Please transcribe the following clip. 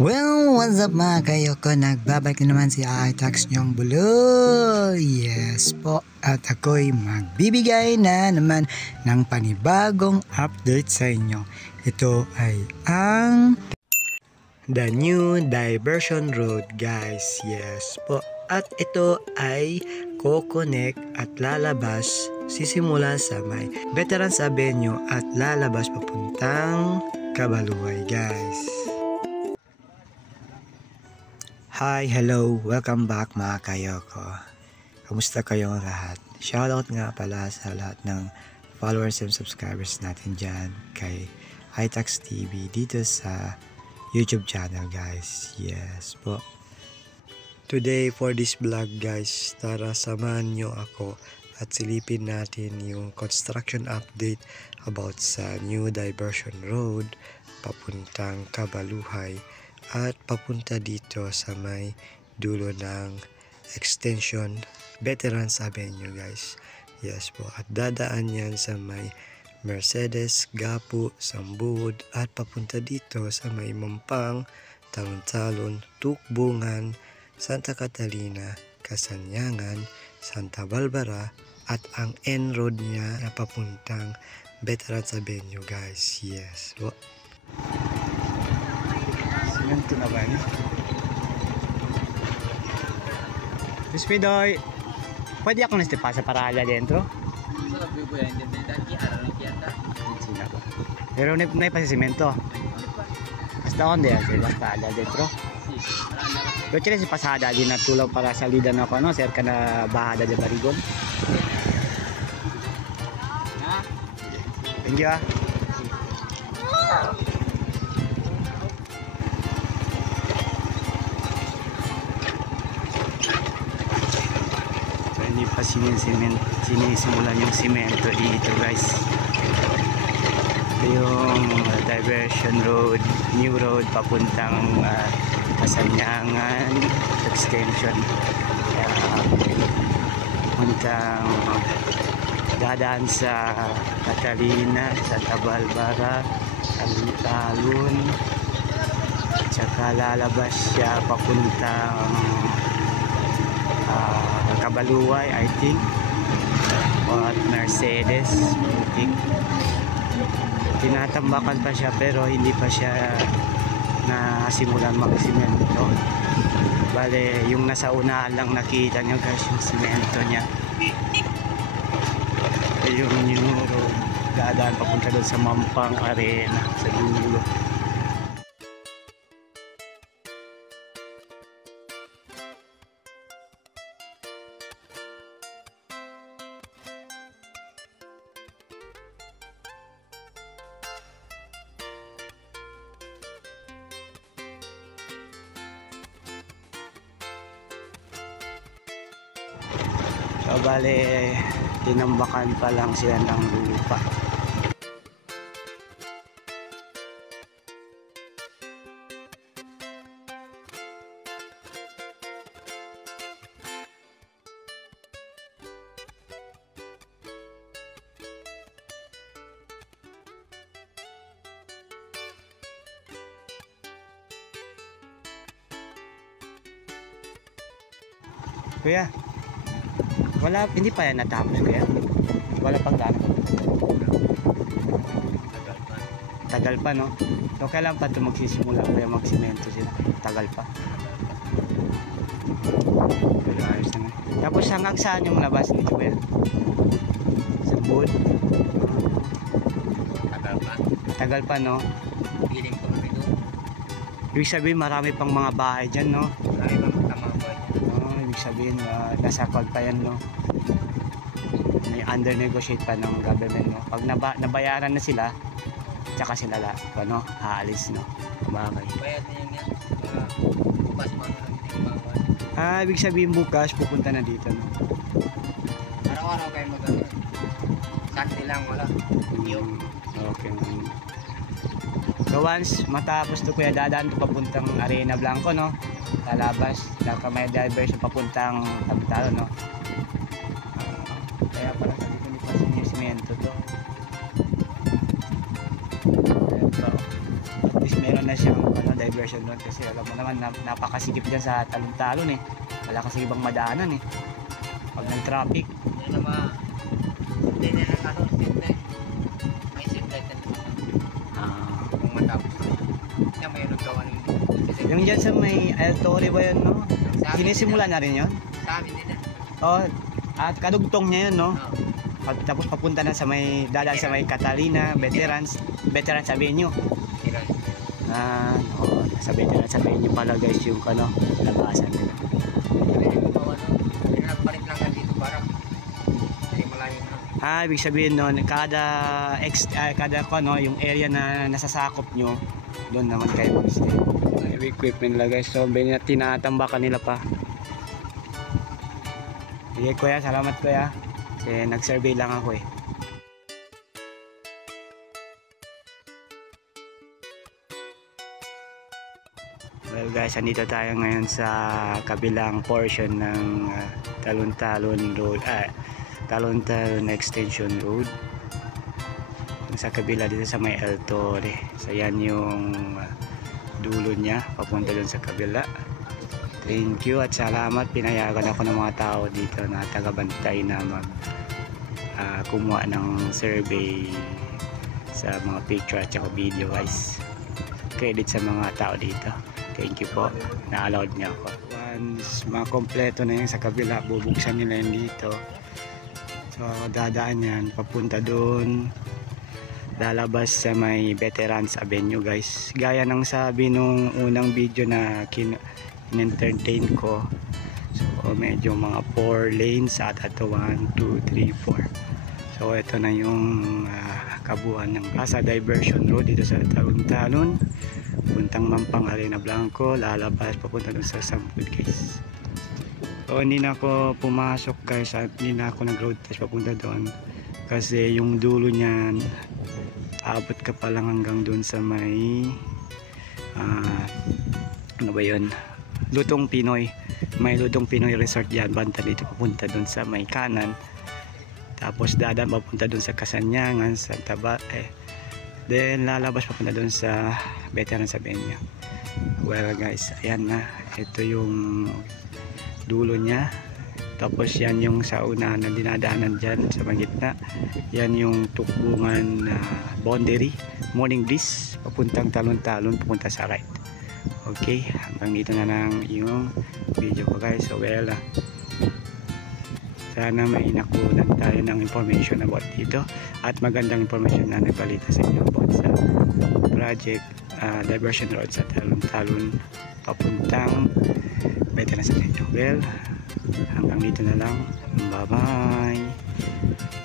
Well, what's up mga kayoko? Nagbabalik na naman si iTax Nyong Bulo. Yes po, at ako'y magbibigay na naman ng panibagong update sa inyo. Ito ay ang The New Diversion Road, guys. Yes po, at ito ay ko-connect at lalabas, sisimula sa may Veterans Avenue at lalabas papuntang Cabaluay, guys. Hi, hello, welcome back mga kayoko. Kamusta kayong lahat? Shoutout nga pala sa lahat ng followers and subscribers natin dyan kay iTax TV dito sa YouTube channel, guys. Yes po. Today for this vlog, guys, tara samahan nyo ako at silipin natin yung construction update about sa New Diversion Road papuntang Cabaluay at papunta dito sa may dulo ng extension Veterans Avenue, guys. Yes po, at dadaan yan sa may Mercedes, Gapu, Sambuod at papunta dito sa may Mampang, Talon-Talon, Tukbungan, Santa Catalina, Kasanyangan, Santa Barbara at ang end road niya na papuntang Veterans Avenue, guys. Yes po. Ito na ba niya? Miss Pidoy, pwede ako nastipasa para ala dentro? Pero na pa si simento. Hasta onde hace basta ala dentro? Lo c'è si pasada di natulaw para salida na ako, no? Cerca na bahada de Barigon. Thank you, ah. Hindi pa sinisimulan yung simento dito, guys. Ito yung diversion road, new road papuntang Kasanyangan extension, papuntang dadaan sa Catalina, Santa Barbara, Talon, tsaka lalabas siya papuntang Cabaluay, I think, at Mercedes, I think. Tinatambakan pa siya pero hindi pa siya nasimulan mag-simento. Bale, yung nasa unahan lang nakita nyo, guys, yung simento niya. Yung new road, dadaan papunta doon sa Mampang Arena, sa dulo. So, bale, tinambakan pa lang sila ng lupa. Kuya, wala, hindi pa yan natapos, kuya. Wala pang gano'n. Tagal pa, no? So, kailan pa ito magsisimula, kuya, magsimento sila? Tagal pa. Pero ayos na. Tapos hanggang saan yung labas nito, kuya? Sa board? Tagal pa. Tagal pa, no? Piling pang ito. Ibig sabihin, marami pang mga bahay dyan, no? Marami pang mga bahay. Ibig sabihin, nasa call pa yan, no? May under negotiate pa ng government, no? Pag nabayaran na sila, tsaka sila ano, haalis, no? Kumagay. Bayad na yan, bukas mo na lang. Ibig sabihin bukas pupunta na dito, no? Araw-araw kayo magano. Sakti lang, wala. Okay. So once matapos to, kuya, dadaan to papuntang Arena Blanco, no? Lalabas, may diversion papuntang Talon, no? Kaya parang sabi ko nito yung simento to. Ito. At least meron wala na siyang diversion road kasi alam mo naman napakasigip dyan sa talon-talon eh. Wala kasi ibang madaanan eh pag nag-traffic. Hindi na hindi na lang seatbelt. May seatbelt na kung matapos. Yan mayroon gawa ng yung dyan sa may El Torre ba yan, no? Sinisimula na rin yun? Sa amin din na. Oh, at kadugtong niya yun, no? Oo. Tapos papunta na sa may dadaan sa may Catalina, Veterans Avenue. Sa Veterans Avenue pala guys yung labasan nila. Pinagpalit lang dito para hindi malayo na. Ibig sabihin nun, kada yung area na nasasakop nyo, doon naman kayo mag-stay. Equipment nila guys, so tinatambakan nila pa. Sige kuya, salamat kuya. Kasi nag-survey lang ako eh. Well guys, andito tayo ngayon sa kabilang portion ng Talon-Talon Road, Talon-Talon Extension Road. Sa kabila dito sa may El Torre. So yan yung dulo niya, papunta dun sa kabila. Thank you at salamat, pinayagan ako ng mga tao dito na tagabantay na kumuha ng survey sa mga picture at saka video guys. Credit sa mga tao dito. Thank you po, na-allowed niya ako. Once makompleto na yung sa kabila, bubuksan nila yung dito. So dadaan yan, papunta dun, lalabas sa may Veterans Avenue guys. Gaya ng sabi nung unang video na in-entertain ko. So medyo mga 4 lanes at ito 1, 2, 3, 4. So ito na yung kabuuan ng Plaza Diversion Road dito sa Talon-Talon. Puntang Mampang Arena Blanco, lalabas papunta dun sa Sampud guys. So hindi na ako pumasok guys at hindi na ako nag-road test papunta doon. Kasi yung dulo niyan, abot ka pa lang hanggang dun sa may ano ba yun? Lutong Pinoy. May Lutong Pinoy Resort dyan, banta dito papunta dun sa may kanan. Tapos dadaan papunta dun sa Kasanyangan, Santa then lalabas papunta dun sa Veterans Avenue. Well guys, ayan na, ito yung dulo niya. Tapos yan yung sa una na dinadaanan dyan sa gitna. Yan yung tukbungan boundary, Morning Breeze, papuntang Talon-Talon, papunta sa right. Okay, hanggang dito na lang yung video ko guys. So well, sana may nakunan tayo ng information about dito at magandang information na nagbalita sa inyo about sa project Diversion Road sa Talon-Talon papuntang Veterans Avenue. Well, hanggang dito na lang. Bye bye.